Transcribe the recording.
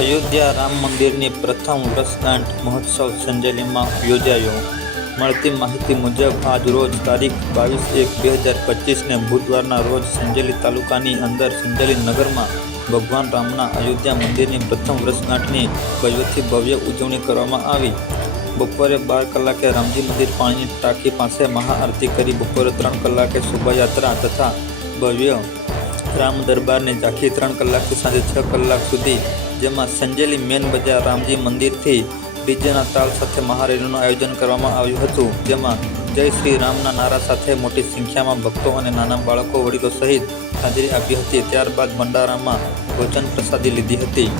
અયોધ્યા રામ મંદિરની પ્રથમ વર્ષગાંઠ મહોત્સવ સંજેલીમાં યોજાયો. મળતી માહિતી મુજબ આજ રોજ તારીખ 22/1/2025ને બુધવારના રોજ સંજેલી તાલુકાની અંદર સંજેલી નગરમાં ભગવાન રામના અયોધ્યા મંદિરની પ્રથમ વર્ષગાંઠની ભવ્યથી ભવ્ય ઉજવણી કરવામાં આવી. બપોરે 12 કલાકે રામજી મંદિર પાણીની ટાંકી પાસે મહાઆરતી કરી બપોરે 3 કલાકે શોભાયાત્રા તથા ભવ્ય રામ દરબારની ઝાંખી 3 કલાકથી સાંજે 6 કલાક સુધી, જેમાં સંજેલી મેન બજાર રામજી મંદિરથી ડીજેના તાલ સાથે મહારેલીનું આયોજન કરવામાં આવ્યું હતું. જેમાં જય શ્રી રામના નારા સાથે મોટી સંખ્યામાં ભક્તો અને નાના બાળકો વડીલો સહિત હાજરી આપી હતી. ત્યારબાદ ભંડારામાં ભોજન પ્રસાદી લીધી હતી.